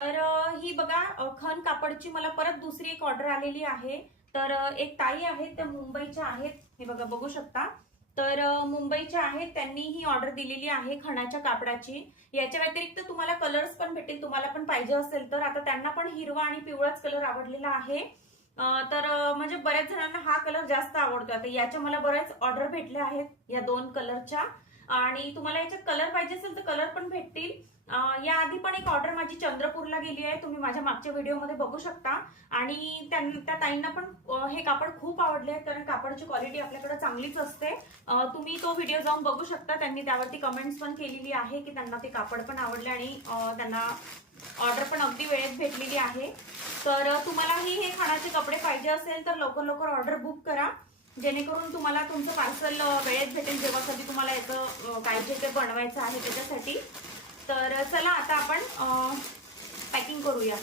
तर ही बघा खन कापडची मला परत दुसरी एक ऑर्डर आलेली आहे। तर एक ताई आहेत त्या मुंबईच्या आहेत, हे बघा बघू शकता। तर मुंबईच्या आहेत, त्यांनी ही ऑर्डर दिलेली आहे खणाच्या कापडाची। याच्या व्यतिरिक्त तुम्हाला कलर्स पण भेटेल, तुम्हाला पण पाहिजे असेल तर। आता त्यांना पण हिरवा आणि पिवळाच कलर आवडलेला आहे। तर म्हणजे बऱ्याच जणांना हा कलर जास्त आवडतो। आता याच्या मला बऱ्याच ऑर्डर भेटल्या आहेत या दोन कलरच्या, आणि तुम्हाला याच्यात कलर पाहिजे असेल तर कलर पण भेटतील। या आधी पण एक ऑर्डर माझी चंद्रपूरला गेली आहे, तुम्ही माझ्या मागच्या व्हिडिओमध्ये बघू शकता। आणि त्या ताईंना पण हे कापड खूप आवडले आहे, कारण कापडाची क्वालिटी आपल्याकडे चांगलीच असते। तुम्ही तो व्हिडिओ जाऊन बघू शकता, त्यांनी त्यावरती कमेंट्स पण केलेली आहे की त्यांना ते कापड पण आवडले आणि त्यांना ऑर्डर पण अगदी वेळेत भेटलेली आहे। तर तुम्हालाही हे खणाचे कपडे पाहिजे असेल तर लवकर लवकर ऑर्डर बुक करा, जेणेकरून तुम्हाला तुमचं पार्सल वेळेत भेटेल, जेव्हा कधी तुम्हाला याचं पाहिजे ते बनवायचं आहे त्याच्यासाठी। तर चला आता आपण पॅकिंग करूया।